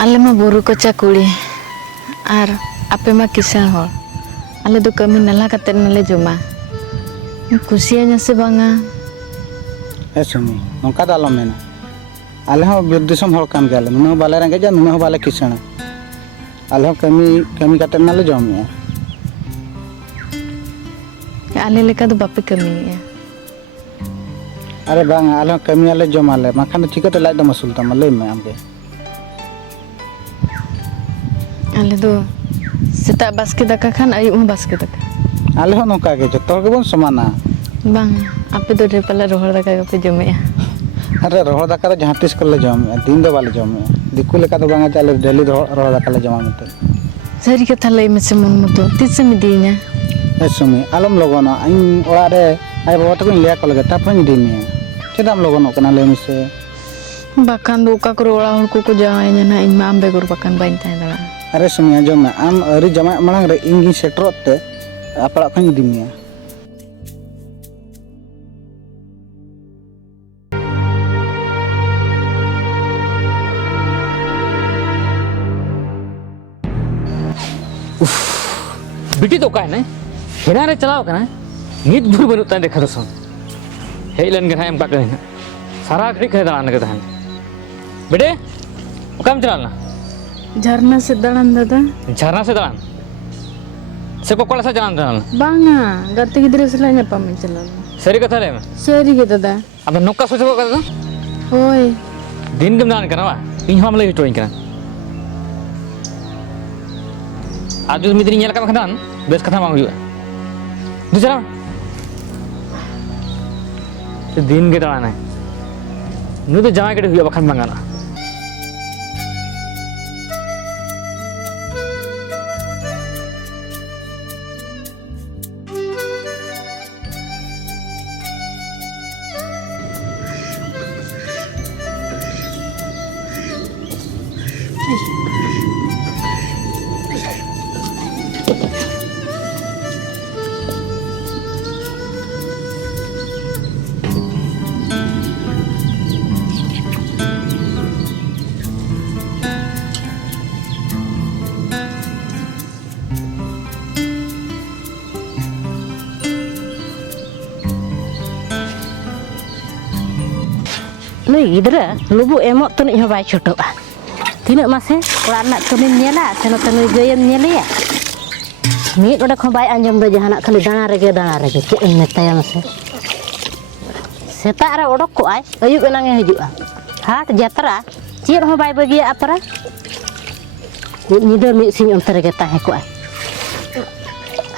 आले मा बुरु कोचा कुड़ी और आपे मा किसान हर आले दो कमी नला कते नले जमा कुसिया से बांगा सुमी नौका दो आलम मेना आले हो दिसम हर काम गयाले नुना बाले रेंगे नुना बाले किसान आले हो कमी कमी कते नले जमिया आले लेका दो बापे कमी अरे बांग आले हो कमी आले जमाले माखान चिकते लाइट दो मसूल तमा ले में आमगे आले दो सेता बास्के दाका खान आयु में बास्के दाका आले हो नौका के जतो हर गेबन समाना बांग आपे दो रेपला रोहर दाका पे जमेया अरे रोहर दाका तो जहां तिस करले जमिया दिन दो बाले जमिया दिकु लेका तो बांगा चाले डेली रोहर दाका ले जमा मते सरी कथा लई में से मन मतो तिस में दीना सुमी आलम लगोना इन ओड़ा रे आय बाबा तको लिया को लगे तापन दिनिया चेदाम लगोनो कना ले मिसे बाकान दो का करो ओड़ा हर को जाय ना इन मा आम बेगर बाकान बाइन ताय दला अरे सुमी आजम में आम अरी जमा मलांग रे इंगी सेटरोते अपड़ा खन दिनिया बिटी तो का है ना हेना रे चलाओ कना नीत भूर बनु ता देखा तो हेलन गना एम का कहना सारा घड़ी कह दाना के तहन बेटे काम चलाना झरना से दड़न दादा झरना से दलान से को कोला से चलान दलान बांगा गते गिद्रे से लाइन पा में चला सरी कथा ले में सरी के दादा अब नोका सोच को कर होय दिन गम दान करवा इन हम ले हिटोइन करन आज जो मिद्री नेल का खदान बेस कथा मांग हुआ दूसरा तो दिन के दलान है नु तो जमा के हुआ बखन मंगाना नुई गिद्रा लुबु एमोत तनिक हो बाय छोटोआ तिना मासे ओड़ा ना कमिम नेला से नते नुई गयम नेलिया मीट ओडे खो बाय आंजम दो जहाना खाली दाना रेगे के इन मेताया मासे सेता रे ओडक को आय अयुब एनांगे हजुआ हाट यात्रा चेर हो बाय बगिया अपरा निदर मी सिंग अंतर गे ताहे को आय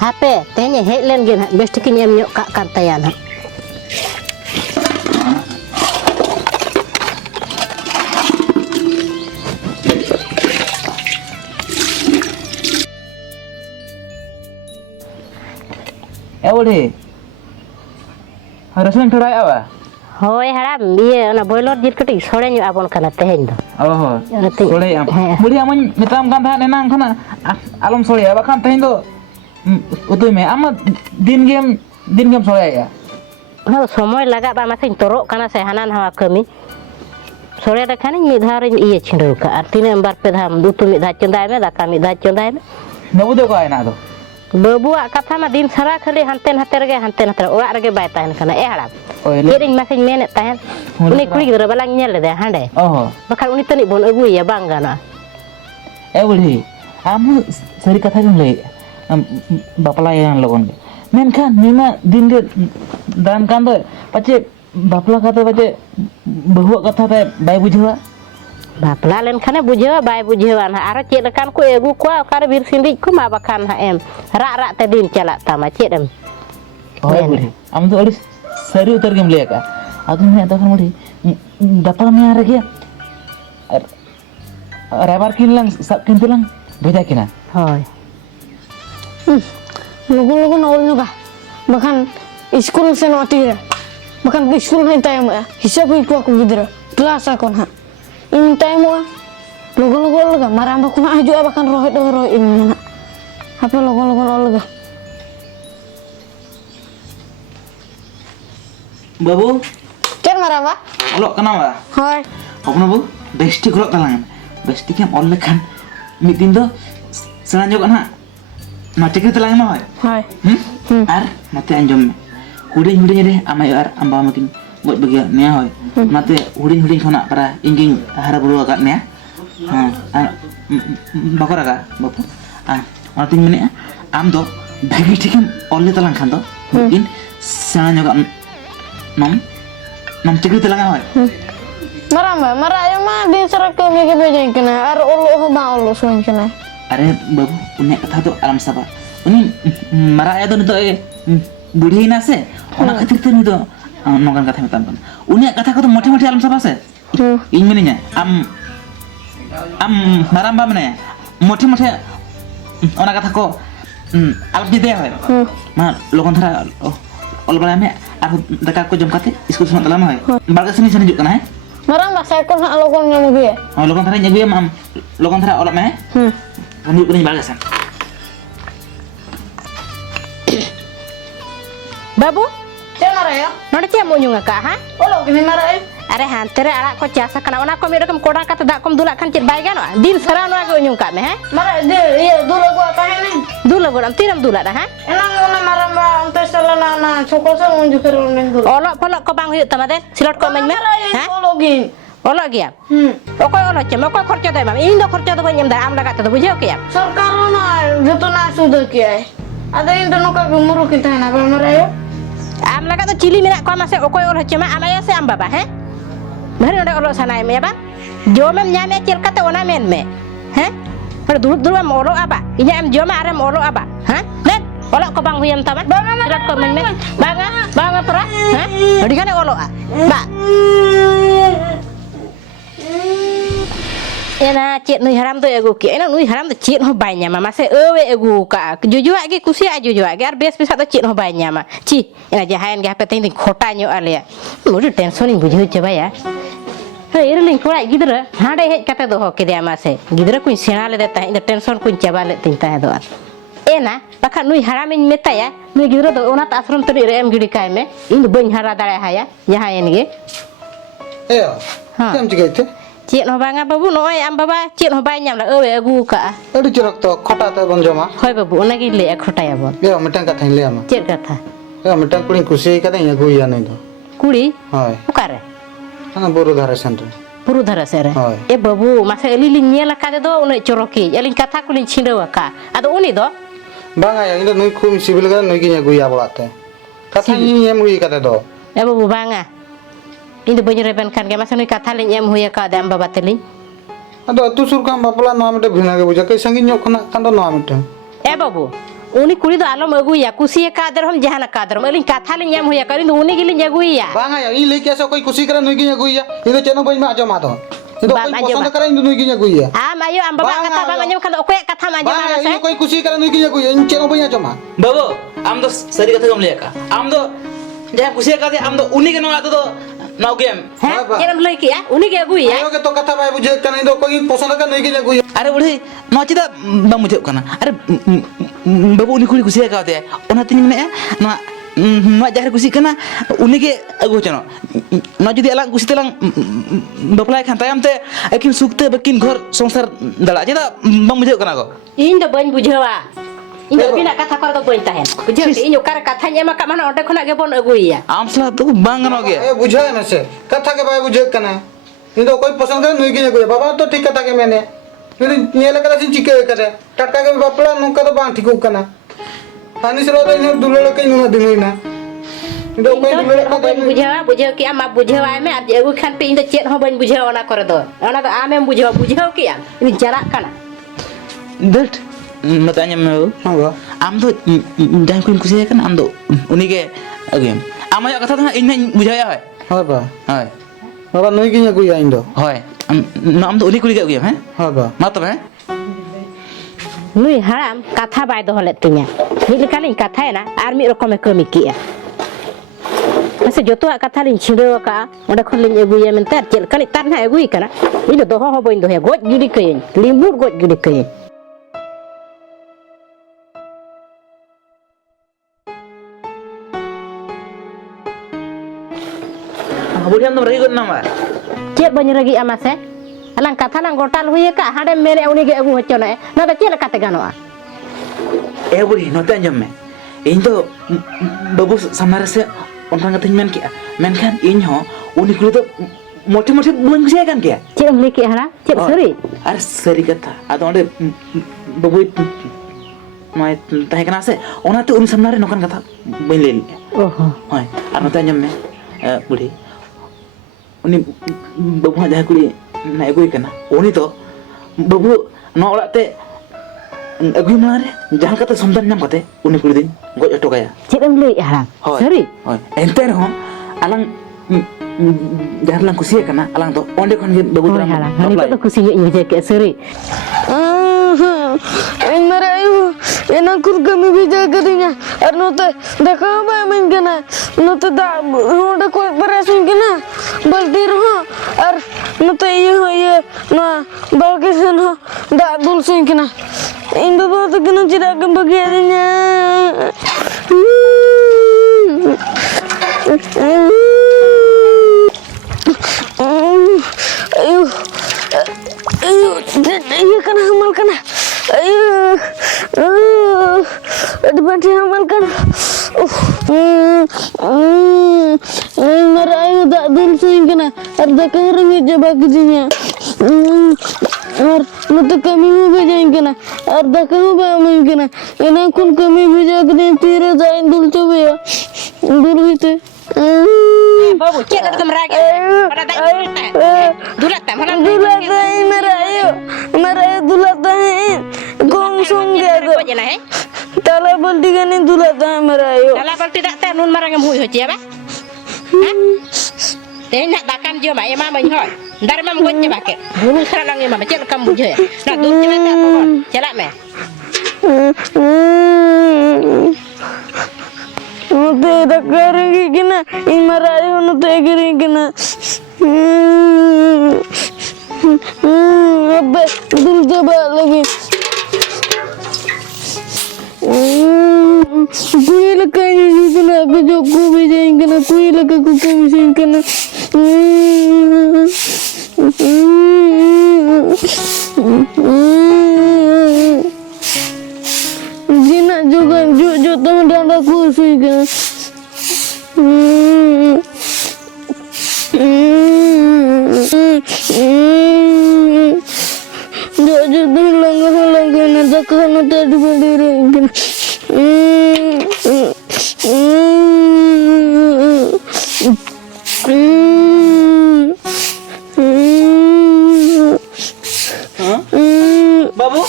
हापे तेने हेलेन गे ना बेस्टकिन एम न्यो का कांताया ना एवढे रसोई थोड़ा आवा होय हराम बिये ना बॉयलर जिर कटी सोड़े न्यो आबन कना तेहेन दो ओहो सोड़े आम मुड़ी आम मेताम कान था नेनांग खना आलम सोड़े बाखान तेहेन दो उतुय में आम दिन गेम सोड़े या हो समय लगा बा मासे तोरो कना से हानान हवा कमी सोड़े रखानी मिधार इये छिंडो का आर तीन बार पे धाम दुतु मिधा चंदाय में दाका मिधा चंदाय में नबु दे को आयना दो बाबुआ कथा मा दिन सारा खाली हनते हनते ओड़ा रगे बाय ताहन कना ए हड़ाम केरिन मासे मेने ताहन उनी कुड़ी गिदरा बालां नेल लेदे हांडे ओहो बखान उनी तनी बोन अगुया बांग गाना एवढे आम सरी कथा गम ले बापला यान लगन मेनखान नीमा दिन गे दान कान दो पचे बापला कथा पचे बहु कथा ते बाय बुझवा बापला लेन खाने बुझेवा बाय बुझेवा ना आरो चेद कान को एगु को ओकारे बिर सिंदिज को मा बखान हा एम रा ते दिन चला तामा चेदम होय बुढ़ी आम तो अड़ी सरी उतर गेम लेका आदु ने तखन मुड़ी दापा में आ रे रेबार किन लंग सब किन तुलंग भेजा किना होय लोगन ओल नुगा बखान स्कूल से नोटी रे बखान स्कूल में टाइम हिसाब हुई को गिदरा क्लास आकोन हा इन टाइम वा लोगन लगा माराम बको ना हजुआ बखान रोह इन ना apa logo olga babu ken maraba olok kana ba hoy hokno bu besti krok talangan bestiknya oleh kan mitin do senang juga nak macam kita lagi mau Hai. ar nanti anjom huding deh amai ar amba makin buat bagian ni hoy nanti huding kena para ingin harap bulu agak ni bakar agak bapu nanti mana am do bagi tikem oleh telang kan do mungkin senang juga nom cekri telang hoy Marah ayo mah di serak ke mege beje kena ar ulu ba ulu suan kena. अरे बाबू उन्हें कथा तो आराम से बा उन्हें मरा आया तो नहीं तो बुढ़ी ना से उन्हें खातिर तो नहीं तो नौकन कथा में ताम उन्हें कथा को तो मोटे आराम से से इन में नहीं am maram ba mana मोटे उन्हें कथा को आलम दे है मा लोगन थरा ऑल बड़ा में आप दका को जम करते इसको सुन दलाम है बालका सनी सनी जुक है Marah ba saya kon hak lokon yang gue. लोगन थरा nya mam लोगन थरा ऑल में kan yuk ni balasan Babu, Saya marah ya. nona cia mau nyunga kak ha? Ulu kini marah ya. Are hantere arak ko jasa kana ona ko mirakam kodan kata dak kom dulak kan cit bai gano din sara no aga nyung kak me ha? Marah dia iya dulu gua apa ini? Dula go am tiram dulak dah ha? Enang ngona marah ba untuk salah na cukup saya unjuk keruneng dulu. Olok polok ko bang huyuk tamaden silot ko men me ha? Ulu gin. Olok gia. Okoy olok cem okoy khorcha dai mam indo khorcha do banyam da am lagat do bujau ke ya? Sarkar na jatuh na sudah kiai. Ada yang nuka gumuru kita na ba marah ya? Am lagat do cili mina ko mase okoy olok cema amaya se am baba ha? Mari node olok sanai me ba? Jomem nyame cil kata ona men me. Ha? Pada dulu am olok aba. Inya am joma arem olok aba. Ha? Nen olok ko bang huyam tamat. Silot ko men me. Banga pera. Ha? Di kana olok a. Ba. Ena cik nui haram tu egu ki. Ena nui haram tu cik no banyak mama se ewe egu ka. Jujur agi kusi jujur agi ar bes bisa tu cik no banyak ma. Ci, ena jahayan ga pe ting khota nyo alia. Mudu tension ing bujhu coba ya. Hei ring kora gidra hade hej kata doho ke dia ma se. Gidra kuin sena le deta ing tension kuin coba le ting ta do. Ena bakal nui haram ing meta ya. Nui gidra do ona ta asram teri em gidi kai me. Ing bany hara dare haya. Jahayan ge. Eh, jam juga itu. Cik no banga babu noy am baba cik no banyak la ewe egu ka. Aduh cerok to khota ta bon joma. Hoi babu ona gi le khota ya bon. Ya mitang kata le ama. Cik kata. Ya mitang kuling kusi kata ya gue ya nih do. Kuri Hai. ukare. Ana boru dhara center. Puru dhara sere. Hoi. E babu masa elili nyela kade do una choroki. Elin kata kulin chindawa ka. Ado uni do. Banga ya ini nui kum sibil kata nui kinya gue ya bolate. Kata ini yang gue kata do. E babu banga. Ini banyak reban kan ke masa nui kata lin nyam huya ka dam baba telin. Aduh atu surkam bapala no amete bhina ke buja kai sangi nyok khana kando no amete. E babu uni kuri do alom agu ya kusi ka der hom jahana ka der elin kata lin nyam huya ka rin uni gilin jagu ya. Banga ya ini leki asa koi kusi kara nui kinya gue ya. Ini channel bany ma aja ma do. Itu koi posanda kara ini nui kinya gue ya. Am ayo am baba kata bang nyam kan okoy kata ma Banga jama ya ini masa. koi kusi kara nui kinya gue ya. Ini channel bany aja ma. बाबू आम तो सरी कथा कम लिया का आम तो जहाँ कुछ कहते आम तो उन्हीं के नाम आते तो now game Ha? Jangan beli ki ya. Uni ke agu ya. Ayo ke to kata bai bujhe kana ini koi posanda kara nui kinya gue ya. अरे बुढ़ी नौची दा बम मुझे करना अरे बाबू उन्हीं कुड़ी कुछ कहते हैं उन्हें तीन मिनट ना ना जहाँ कुछ करना उन्हीं के अगुआ चलो ना जुदी अलग कुछ तेलंग बपलाय खानता है हम ते एकिन सुखते बकिन घर संसार दला जिदा बम मुझे करना को Indo ban bujawa. Indo bina kata kor do ban tahen. Bujau ke indo kar kata nya mak mana onde khona ge bon agu ya. आम सला तो बांग ना गया ए बुझा है ना से कथा के बाय बुझे कना ini तो कोई पसंद करे नुई किnya gue बाबा तो ठीक कथा के मैंने ini nyela kata sin chike kata tatka ke bapla nungka to bang thikuk kana ani selo to ini dulolo ke nuna dinui na itu koy Indo dulolo ka ban bujawa bujau ki ama bujawa me ab agu khan pe indo chet ho ban bujawa ona kor do. Ona do ame bujawa bujau ki ya. Ini jarak kana. दट मतanya मैं hawa आम तो जहाँ कुछ कुछ है आम तो उन्हीं के अगेम आम आया कथा था इन्हें बुझाया है haba हाय baba nui kinya gue ya indo हाय आम तो उन्हीं कुड़ी के अगेम है haba मतलब है Nui haram kata bai do holet tinya. Ni lekalin kata na ar mi rokom kami ki ya. Masa joto kata lin chindo ka onde khon lin agu ya menter cel kali tar na agu kana. Ini do ho boin do ya goj gidi kayin. Limbur goj gidi kayin. बुढ़िया तो रही करना मैं Cek banyak lagi amase. alang kata lang gotal huye ka hade mere uni ge agu hocho na da chela kate ganoa buri note anjom me ᱤᱧ ᱫᱚ ᱵᱟᱹᱵᱩ ᱥᱟᱢᱱᱟ ᱨᱮ ᱥᱮ ᱚᱱᱠᱟ ᱠᱟᱛᱮᱧ ᱢᱮᱱ ᱠᱮᱜᱼᱟ ᱢᱮᱱᱠᱷᱟᱱ ᱤᱧ ᱦᱚᱸ ᱩᱱᱤ ᱠᱩᱲᱤ ᱫᱚ ᱢᱚᱴᱷᱮ ᱢᱚᱴᱷᱮ ᱵᱟᱹᱧ ᱠᱩᱥᱤᱭᱟᱭ ᱠᱟᱱ ᱜᱮᱭᱟ cek em leki hara cek seri ᱟᱨ ᱥᱟᱹᱨᱤ ᱠᱟᱛᱷᱟ ᱟᱫᱚ ᱚᱸᱰᱮ ᱵᱟᱹᱵᱩᱭ ᱱᱚᱭ ᱛᱟᱦᱮᱸ ᱠᱟᱱᱟ ᱥᱮ ᱚᱱᱟᱛᱮ ᱩᱱᱤ ᱥᱟᱢᱱᱟ ᱨᱮ ᱱᱚᱝᱠᱟᱱ ᱠᱟᱛᱷᱟ ᱵᱟᱹᱧ ᱞᱟᱹᱭ ᱞᱮᱜᱼᱟ oho ᱦᱳᱭ ᱟᱨ ᱱᱚᱛᱮ ᱟᱸᱡᱚᱢ ᱢᱮ ᱵᱩᱲᱦᱤ ᱩᱱᱤ ᱵᱟᱹᱵᱩ ᱦᱚᱸ ᱡᱟᱦᱟᱸᱭ ᱠᱩᱲᱤ ᱟᱹᱜᱩᱭ ᱠᱟᱱᱟ ᱩᱱᱤ ᱫᱚ ᱵᱟᱹᱵᱩ ᱱᱚᱣᱟ ᱚᱲᱟᱜ ᱛᱮ aguy mare jangan kata somdan nyam kate uni kuri din goj oto kaya cek em leki hara seri hoy enter ho alang jangan lang kusia kana alang to onde kon ge babu hoi hara hani ko kusi nyu je ke seri इन मेरे आयु इना कुर कमी भी जा करेंगे और नोते देखा बा मैं कना नोते दा रोड कोई परेशान कना बल्दी रहो और नोते ये ना बल्कि सन हो दा दुल सिंह कना इन दो तो कना चिरा कम बगियाnya ayu iya kan hamal kana aduh bantu hamal kan merayu tak dul sing kana arda kereng je baginya mata kami mau bejain kana arda kamu bayamin kana enak kun kami beja kene tira jain dul coba ya dul itu babu cek ada temrage pada tak dulat tak malam dulat merayu dulat gong sung gitu tala balti kan dulat merayu tala balti tak tak nun marang em hui hoci apa teh nak takam je mak emam ben hoi dar mam gon je bake bulu sarang emam cek kam buje nak dur je tak pohon celak me nute dak keringi kena imarayu nute keringi kena abbe dul coba lagi kui lekanya juga nak aku joko bejain kena kui leka aku kamisin kena jinak juga juk teman dan aku sih kena juk lang kena tak kena tadi berdiri kena babu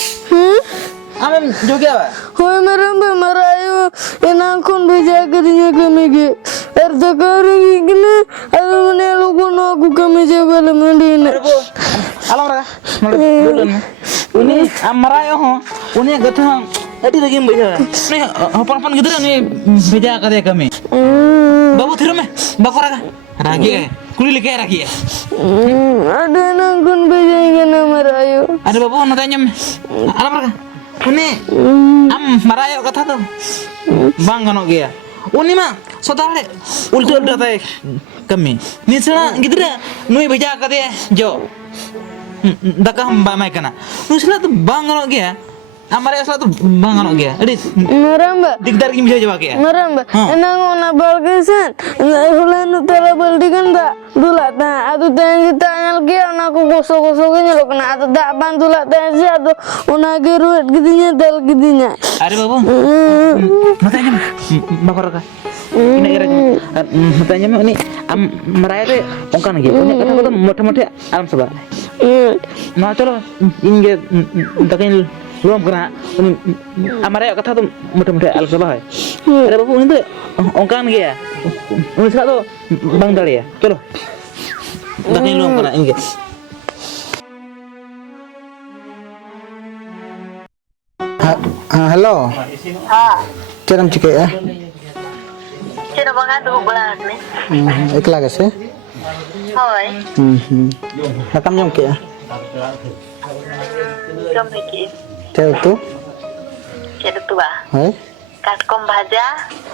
amem joge apa hoi meramba merayu enak kon beja kerinya kami ke erta keringi kena alu menelu kono aku kami coba lemendina alam raga dulun ini amarayo ho uni gatha adi lagi beja ni hopon gidra ni beja kade kami babu thiru me bakora ragi kuli leke ragi ada enak kon beja kena merayu ada babu natanya me alam raga uni marayo kata tuh bang ganok gaya uni mah sotale ulta tay kami ni sana gidra nui beja kade jo daka mbak mai kana nu sila tuh bang ganok gaya amare asal tuh bang ganok gaya adi meramba digdar gi bisa jawab ya meramba enak ona balkesan hulan utara baldi kan tak dulat nah atu tanya kita lagi aku kosong-kosongnya lo kena atu tak bantulat tanya atu ona geruat gidinya dal gidinya ada babu matanya bakar ka ini kira matanya mah ini meraya deh ongkan gitu ini kata kata motor alam sebab nah colo ini takin belum kena amare kata tuh mudah-mudah alam sebab ada babu ini tuh ongkan gitu ya ini sekarang tuh bang dali ya colo takin belum kena ini halo ceram cike ya Sino mga dugulan ni? ekla gase Hoy, rakam jam ke ya kami ki. teu tu Kaya tua. hai Katkom bhaja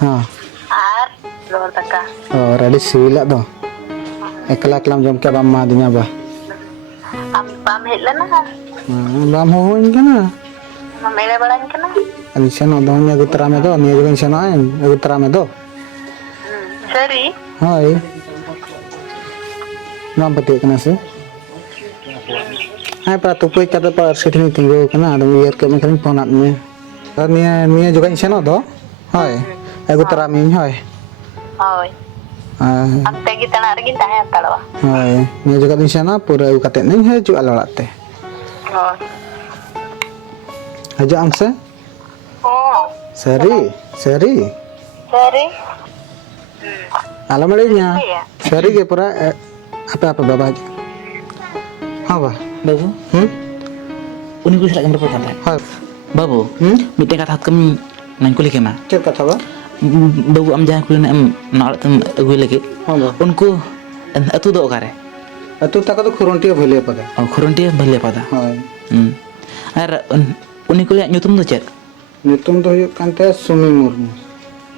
ha ar lor taka. ready sila do ekla kelam jam ke bamma dinya ba Am hej lana. bam hoin kana. Mam ere barain kana. Ani seno do nya gutara me do, ni juga seno ain, gutara me do. Sari. Hai. Nam pati kana se. Hai pra tupui kata pa sithini tinggo kana ado yer ke me kan phone me. Ni juga seno do. Hai. Gutara me hai. Hoi. Ante kita nak lagi tahan talawa. Hai. Ni juga seno pura kate ni haju alolat te. Oh. Haju angse. Oh. Seri. Sari. Alamalinya. Iya. Seri ke pura apa baba. Apa? Babu, uni ku sila gambar kan? Hai. Babu, mite kata kami nang kulit kema. Cek kata ba? Babu am jangan kulit am nak tem gue lagi. Apa? Unku itu do kare. Atu tak tu kuruntia boleh pada. Oh kurunti beli pada. Hai. Ar uni kulit nyutum tu cek. Nyutum tu yuk kan teh Sumi Murni.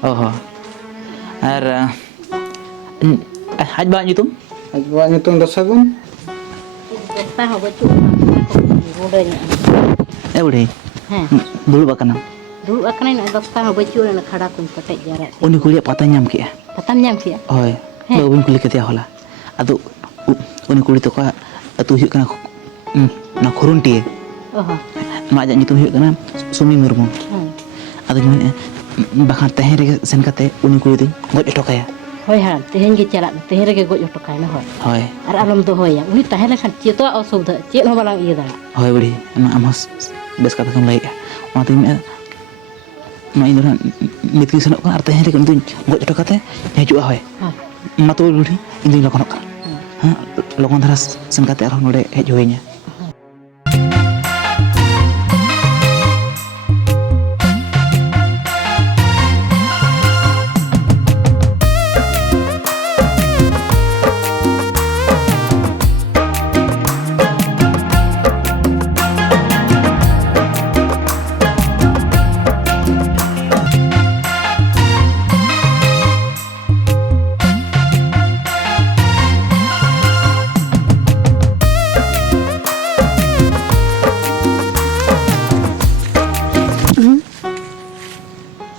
Oh. Ar haj ba nyutum? Ajwa nyutum Dasagun. Tahu betul. Mudanya. Boleh. Heh. Dulu bakana. Dulu akan ini ada tahu betul nak khada kun pakai jarak. Uni kulit patah nyam kia. Patam nyam kia. Oi. Babu uni kulit ketia hola. Adu uni kulit tu ka atu hiuk kana na kurunti. Oh. Mak ajak nyutum hiuk kana Sumi Murmu. Adu gimana? Bahkan teh rege sen kate uni kulit ngoj etokaya. Hoi han, tehen ke calak, tehen rege goj otok kai na hoi. Hoi. Ar alam tu hoi ya. Uni tahen lekan cito au subda, cit no balang iya dah. Hoi budi. Amas bes kata kan laik. Mak tu ma indra mitki senok kan artanya rege untu ngoj etokate nyaju hoi. Mak tu budi indra lakonok kan. Lokon teras sen kate arah node hejoinya.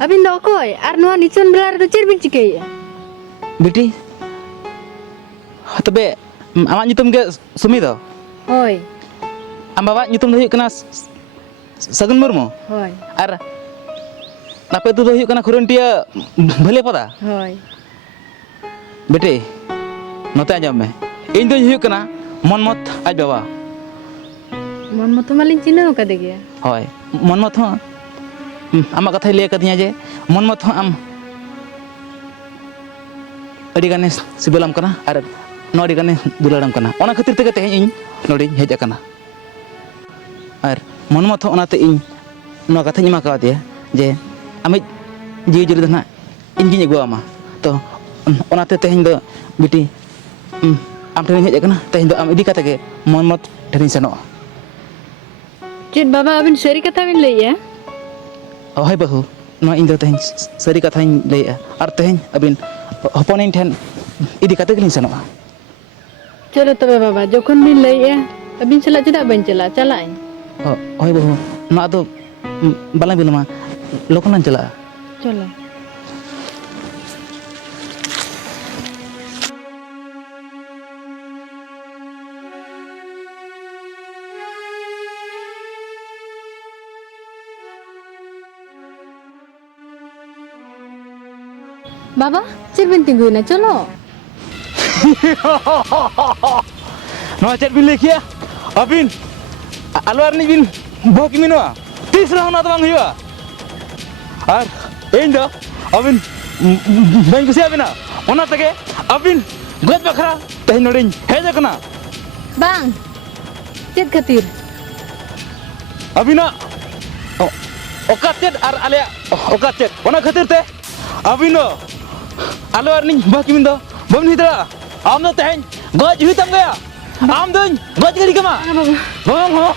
Abin do koy, ar noa nicon belar do cer bin cikai. Beti. Tebe amak nyutum ke Sumi to? Hoi, Am bawa nyutum tu hiuk kana Sagun Murmu. hoi, Ar nape tu hiuk kana kuruntia beli pada? hoi. Beti. Note ajam me. इन तो हिuk kana mon mot aj bawa. Mon mo to malin cina ka dege. Hoi. Mon mot ho. Amak katha lay kadinya je mon mot ho am adi gane sibelam kana ar nodi gane dularam kana. Ona khatir te teheng ing nodi hej akana. Ar mon mot ho onate ing no katha nyima ka dia je amit ji jeli dana ingi gua ama. To onate teheng do biti am tening hej akana teheng do am idi kata ge mon mot tening seno. Cit baba abin seri kata bin lay ya. Oh hai bahu, no indo teheng sari kathain lay ar teheng abin hoponin ten idi kata gelin seno. Chalo tobe baba, jokon bin lay ya. Abin chala cedak ban chala, chala. Oh hai bahu, no ado balang bilma lokonan jala. Chalo. Baba, cer bin tingguin na chalo. No chat bin lekia, abin alwar ni bin bok minwa. Tisra hona to bang hiwa. Ar endo abin bang kusi abina. Ona tege abin goj bakra tehin nodin heja kana. Bang, cit khatir. Abina okat chat ar alia okat chat. Ona khatir te abino alwar ni bok mindo bom ni dala. Am no tehin goj hitam gaya. Am dun goj gari kama. Bang ho.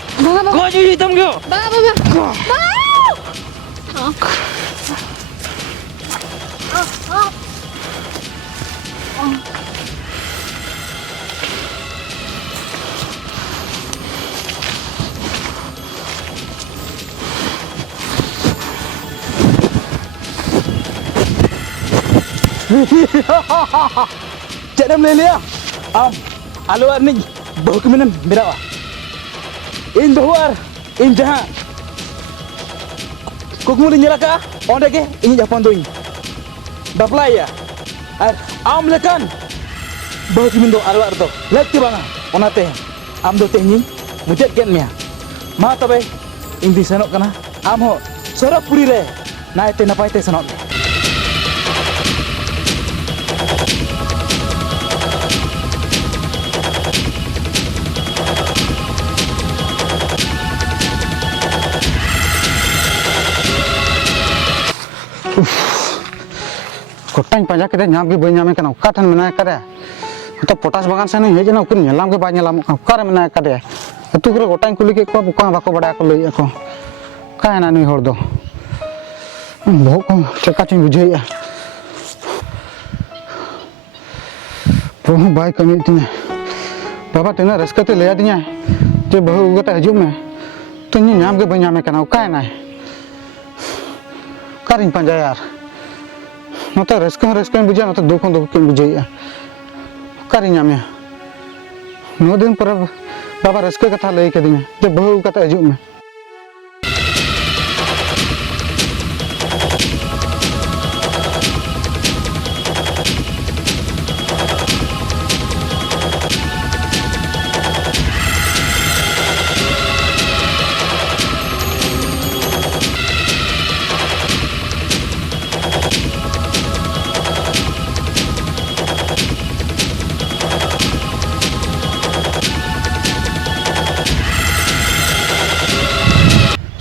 Goj hitam gyo. Baba. Cek dah meleleh alu ni bahu kemenem berawa. In bahuar in jaha. Kukmu ni nyeraka onde ke ini Japan doing. Bapla ya. Am lekan bahu kemen do alu ardo. Lekti banga onate am do tehni mujet ken mea. Ma tabe in di senok kana am ho sorok puri re naite napai te senok. Kotang panja kita nyam ke banyak kan ukatan mana kada atau potas bagan sana hej na ukun nyelam ke banyak lam ukar mana kada itu kira kotang kulit ke ko bukan bako bada ko lei ako kaya na ni hor do boh ko ceka cing bujai ya boh baik kami itu bapa tena raska te le adinya je bahu gata hajum me tu nyam ke banyak kan ukaya na karing panjayar नोटे रस्क बुझा नोटे दुख बुझे कारी नामे no दिन पर बाबा rusk कथा लई कदिया जे बहु कथा हजु में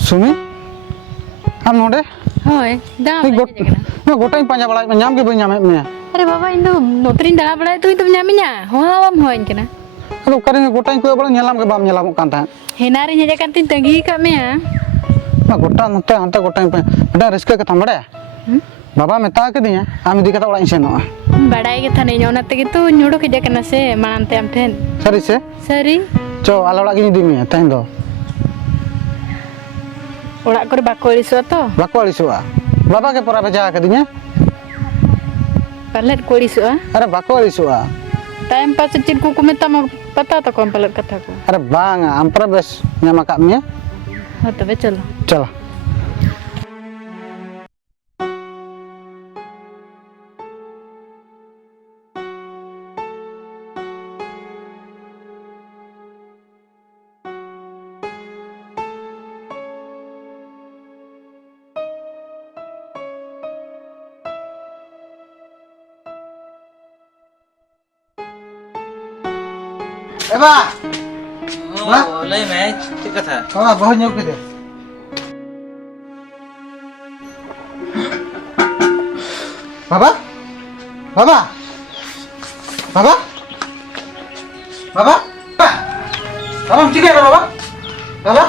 सुमी हम नोडे होय दाम गोटा पाजा बड़ा नाम के बी नाम में अरे बाबा इन नोतरी दाड़ा बड़ा तू तुम नामिना होम होइन कना अरे करे गोटा को बड़ा नेलाम के बाम नेलाम कान ता हेनारी हेजा कान तीन तंगी का में ना गोटा नोते अंत गोटा बड़ा रिस्क के थमड़े बाबा मेता के दिया आम दी कता बड़ा सेनो बड़ाई के थाने जोना तक तू नुडो के जकना से मानते हम ठेन सरी से सरी चो आलोड़ा के दी में तहन दो ओड़ा करे बाको इरिसो तो बाको अलिसुआ बाबा के परा भेजा के दिया पलट कोड़ीसो अरे बाको अलिसुआ टाइम पास चिन को मेता म पता तो कौन पलट कथा को अरे बांगा हम पर बस न्यामा का में हां तबे चलो चलो एबा ले मैं ठीक कथा हां बहुत न्यू के दे बाबा बाबा बाबा बाबा बाबा ठीक है बाबा बाबा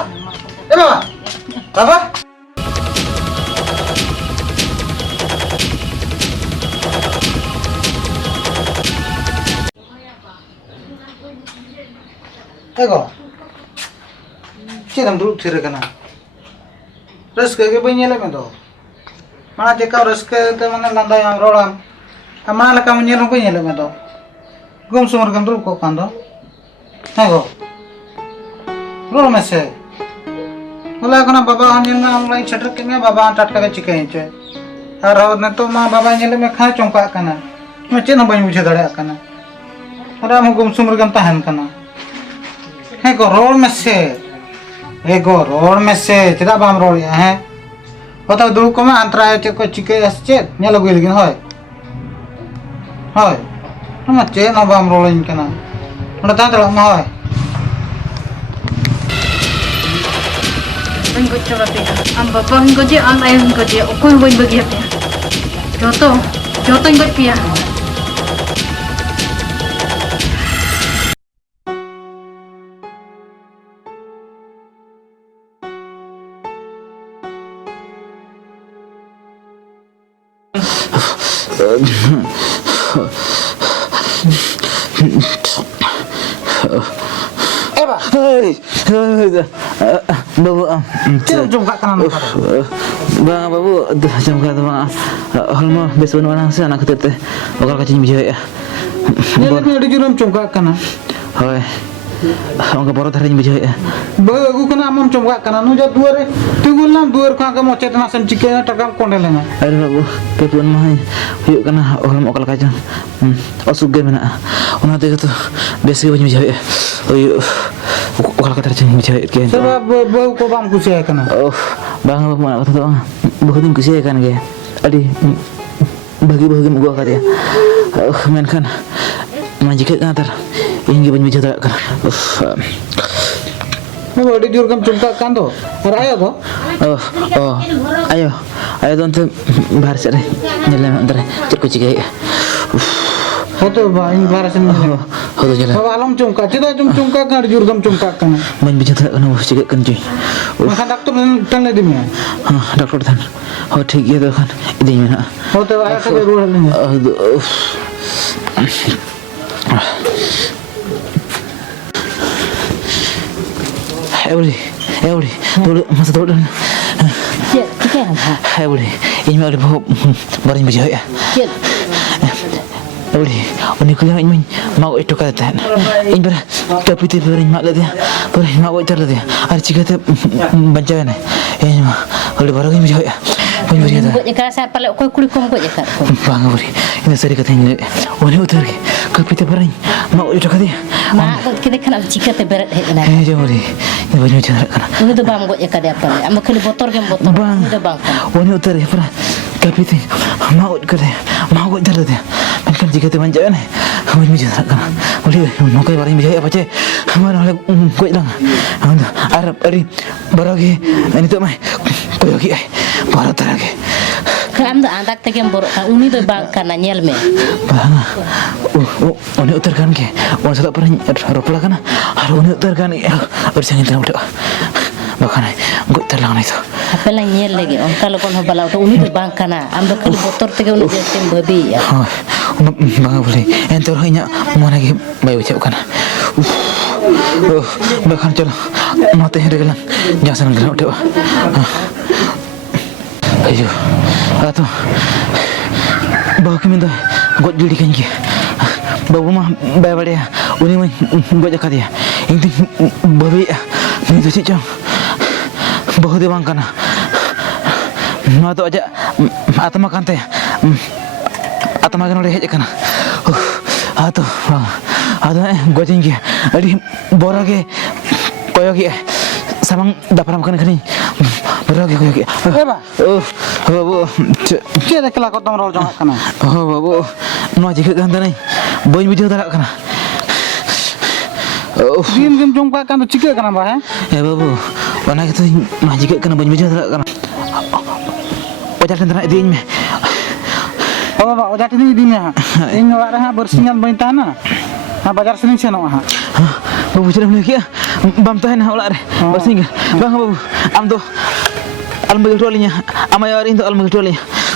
ए बाबा बाबा एगो चेदम दुरुब थिर कना रस्क के बनेले में दो माना जेका रस्क ते माने लांदा हम रोड़ाम माना लका में नेलो बनेले में दो गुम सुमर गम दुरुब को कांदो एगो रोल में से बोला कना बाबा हम नेल में ऑनलाइन छटर के में बाबा टटका के चिके हिचे और न तो मा बाबा नेले में खा चोंका कना मैं चेन बन बुझे दड़े कना और हम गुम सुमर गम तहन कना एगो रोड में से चेदा बाम रोड या है बता दुरु को में अंतरा है चे को चिके चेत ने लगो लेकिन होय होय हम चे न बाम रोड इन कना ओंडा ता तला मा होय बन को चला पे हम बाबा हिन को जे आन आय हिन को जे ओकोय बन बगिया पे जोतो इन को पिया एबा Babu, Cek jongkak kanan nongka tuh. bang babu, jam kata bang, halma besok orang sih anak kita bakal kacing bijak ya. Nyelek nih ada juram jongkak kanan. Hoi, angka porot hari ini bijak ya. Bagu kena amam jongkak kanan nu jat duare. Tunggu lam duar kau mau cet nasan ciknya takam kondelenga. Aduh babu, kepuan mah, yuk kena halma okal kacang. Osugan mana? Orang tu tu biasa banyak bijak ya. Oh yuk, okal kata kacing bijak ya. Sebab bagu kau bang kusia kena. Oh, bang apa mana kata bang? Bahutin kusia kan ke? Adi, bagi gua kata ya. Main kan, majikan kan tar. Ini banyak bijak tak kan? Bawa ada jurgam jongkak kan tuh. Raya tuh. Ayo tuh nanti bahar sih deh. Jalan nanti cerku cikai. Foto bah ini barasan ini. Tuh jalan. Bawa alam jongkak, cita jongkak kan ada jurgam jongkak kan. Banyak bijak tak kan? Cikai kan cuy. Makan dokter tan le dimnya. Dokter tan. ঠিক ya tuh kan. Ini mana? Foto ayah ke ruang ini. Boleh, dulu masa dulu. Cik, kita apa? Boleh, ini ada bawa barang bijak ya. Cik, Boleh, ini kuliah ini mau itu kata. Ini ber, tapi tu beri mak lagi, beri mak wajar lagi. Ada cikgu tu baca ni. Ini mah, boleh barang ini bijak ya. Banyak bijak tu. buat jika saya paling kau kulit kau buat jika. Bang boleh, ini seri kata ini. Ini utar ke, tapi tu beri mak itu kata. Mak, kita kena jika terberat hendak. Jangan boleh, ini banyak bijak kan. Ini tu bang buat jika dia apa? Amak kena botol kan botol. Bang, Ini tu bang. ini utar ya pernah. Tapi tu mau kata, mau wajar lagi. Kan jika tu baca ni, banyak bijak kan. Boleh, mau kau barang bijak apa cek? Mana oleh kau hilang. Arab hari barang ini tu mai. Kau lagi, baru terlagi. Kamu tu anak tu kan borok. Ini tu bang kan nyel me. Bang, ini utar kan ke? Orang salah pernah ropla kan? Haru ini utar kan? Urusnya kita udah. Bahkan, gue terlang itu. Apa lah nyel lagi? Orang kalau kau nak balau tu ini tu bang kan? Ambil kali botol tu kan ini jadi babi ya. Bang boleh. Entar hanya mana lagi bayu cakap kan? Bahkan cakap mata yang regalan jangan gerak udah. Ayo, atau bawa kami tu, got juli kan ke? Bawa mah bayar dia, uni mah got jaga dia. Ini babi, ini tu cicam, bawa dia bangkana. Nama tu aja, atau makan teh, atau makan oleh aja kan? Atau got jengki, adi bora ke, koyo ke, samang dapat makan kini. Beragi koyo ke. Eba. Babu, Cek dah kelak kau tong rol jongkak kanan. babu, nu aja kan tanai, banyak bijak tak kan? Diam jongkak kan tu cikgu kanan bah. Babu, mana kita nu aja kan banyak bijak tak kan? Wajar tanai dia ni. Oh, bah, odat ini dimnya. Ini orang ha bersinggan bintana. Ha bazar sini senok ha. Babu cakap lagi ya, bam tahan haulah re, bersinggan. Bang babu, am tu. Alam begitu amai orang itu alam begitu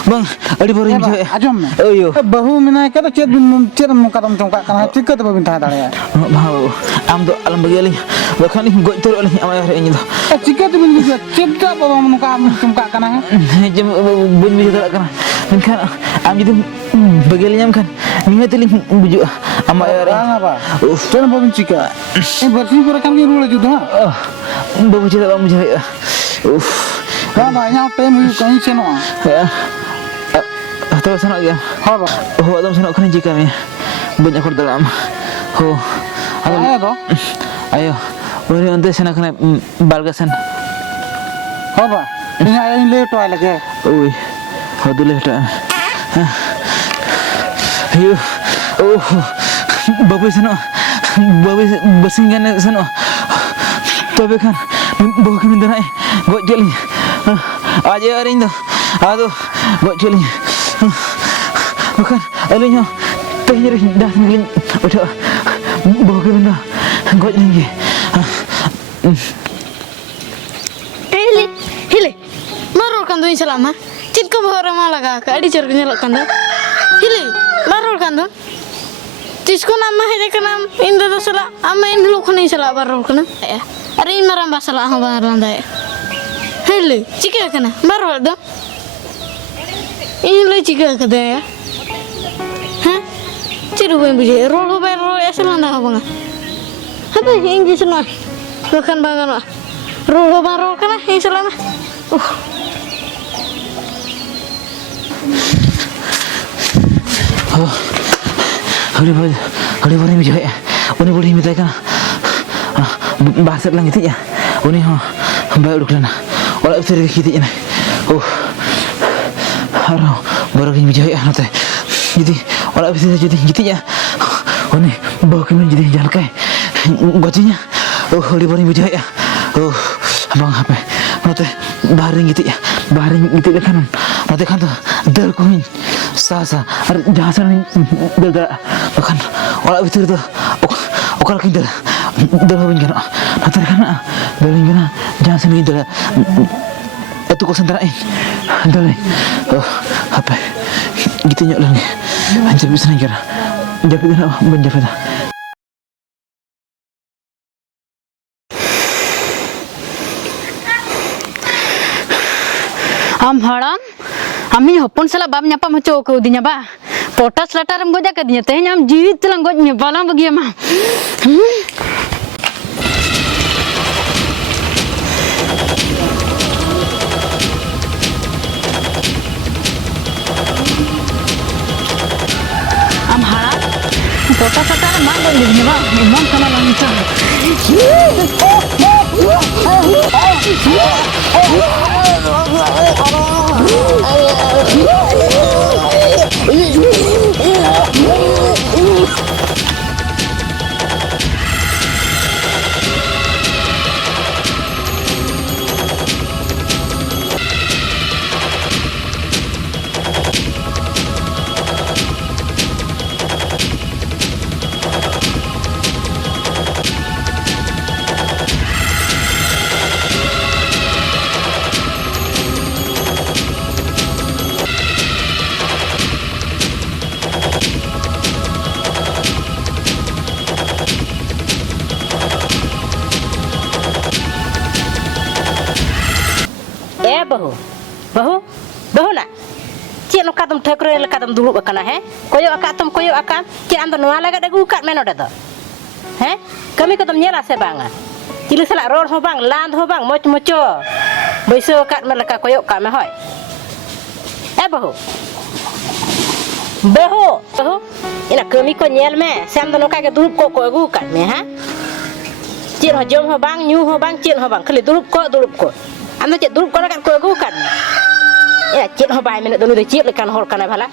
bang, ada baru ini je. Ajam. Oh yo. Bahu mina kata ced muka tom jongkak kan cikgu tu bintang ada ya. Bahu, am tu alam begitu bahkan ini gue turun amai orang ini tu. Cikgu tu bintang ced tak bawa muka jongkak kan? Jam bun bijak tak kan? Mungkin am jadi begitu kan? Minggu tu lih bujuk amai orang. Apa? Jangan bawa cikgu. Ini bersih kurang kami rula juga. Babu cakap bang bijak. Banyak time itu kau senok. Tahu senok ya? Apa? Adam senok kan jika ni banyak orang dalam. Ayo tu. Ayo, beri nanti senok kan balgasan. Apa? Ini ayah ini lewat lagi. Ui, hadu lewat. Ayo, babu senok, babu bersinggan senok. Tapi kan, bawa kami dah buat jeli. Aja hari ini, aduh, buat jeli. Bukan, alihnya, tehnya dah mungkin udah bawa kami dah buat jeli. Hile, marul kan tu insyaallah. Cit ko bahara malaga ka adi cer nyelok kan tu. Hile, marul kan tu. Cis ko nama hede kanam inda dosala ama indlu khani insyaallah marul kan. Ya. Ari marah masalah hang bang landai. Hele, cika kana baru ada. Ini le cika kada ya. Hah? Ciru bang biji, rolo baru asal landa bang. Apa yang jadi semua? Bukan bang kana. Rolo baru kana yang selama. Hari boleh mijah ya. Uni boleh minta kan. Bahasa lang itu ya. Uni baik dulu na. Olah itu kita ya. Haro baru ini mijah ya nanti. Jadi olah itu jadi gitu ya. Uni bawa kami jadi jalan kai. Gajinya. Hari boleh mijah ya. Abang apa? Nanti baring gitu ya. Baring gitu kan. Nanti kan tuh dal kuing. Sasa, jangan sana dal kan. Olah itu okal kita dal kan. Nanti kan dal kan. Jangan sana dal. Itu konsentrasi. Dal. Apa? Gitu nyok lagi. Anjir bisa negara. Jadi dah menjadi. haram ami hopon sala bab nyapa maco ko dinya ba potas lataram goja ka dinya teh nyam jiwit lang goj nyapala bagi ma am haram potas lataram bang goj dinya ba imam kana lang ta bahu nak cik lo katam thekre le katam dulu akana he koyo akatam koyo akam cik am to nuala ga dagu kat meno dato he kami katam nyela se banga cilu sala rol ho bang land ho bang moch mocho baiso kat melaka koyo ka me hoy bahu ina kami ko nyel me sam to no ka ga dulu ko gu kat me ha cik ho jom ho bang nyu ho bang cik ho bang kali dulu ko anda cik dulu ko kat ko gu kat ya cik ho bai minit dulu cik lekan hor kana bhala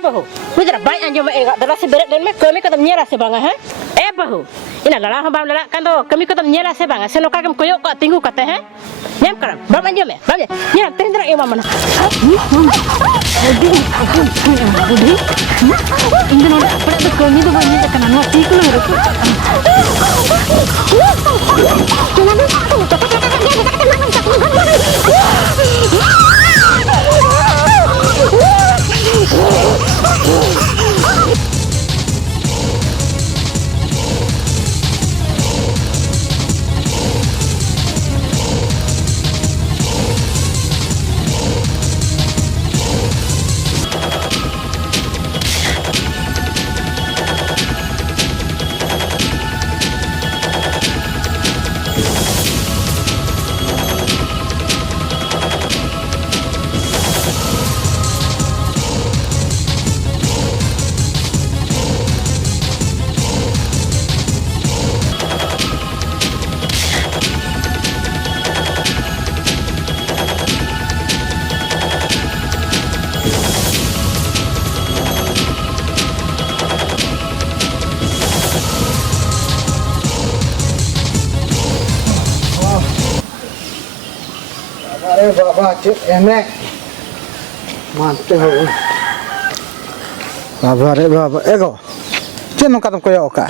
bahu mujara bai anjom enggak dala se beret den me kami katam nyela se banga ha bahu ina lala ho bam lala kan do kami katam nyela se banga seno kagam koyo ko tinggu kata he nyam karam bam anjom me bam ya tendra e mamana budi indra no apra to kami do bani kana no tiku no ro Bapak cik enek mantep bapak ego cik nong katam koyo oka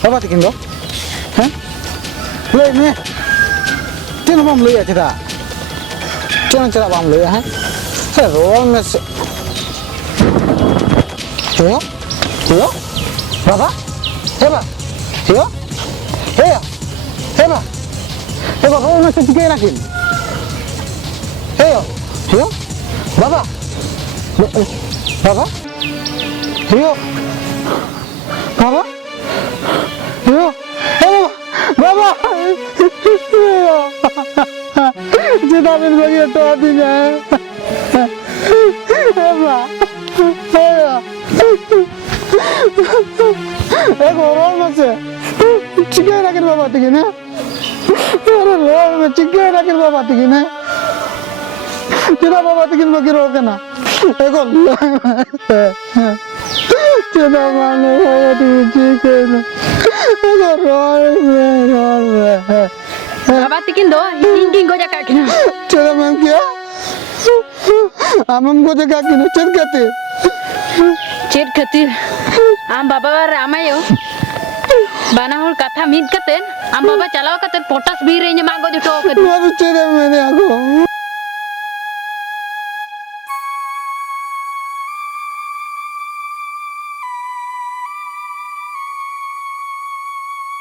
bapak tikin do hah lei ne cik nong bam lei ya cita cik nong cita bam lei ya hah rol mes tuh bapak Yo? Hey, hey ba? Hey ba, kau nak cikai nakin? Hey yo? Baba? Baba? Yo? Baba? Yo? Hey Baba? Yo? Jangan begitu hatinya. Baba? Hey. Orang masih cikai nakin baba tinggi na? Orang cikai nakin baba tinggi na? Tidak baba tinggi bagi roh kena. Ekor. Tidak mana baba tinggi cikai na? Ekor roh. Baba tikin do hinging go jaka kina. Tidak mam kia? Amam ko jaga kina ced kate. Ced khatir am baba bar amayo bana hol katha mid katen am baba chalao katen potas bir re nya mago joto Baru ced mene aku.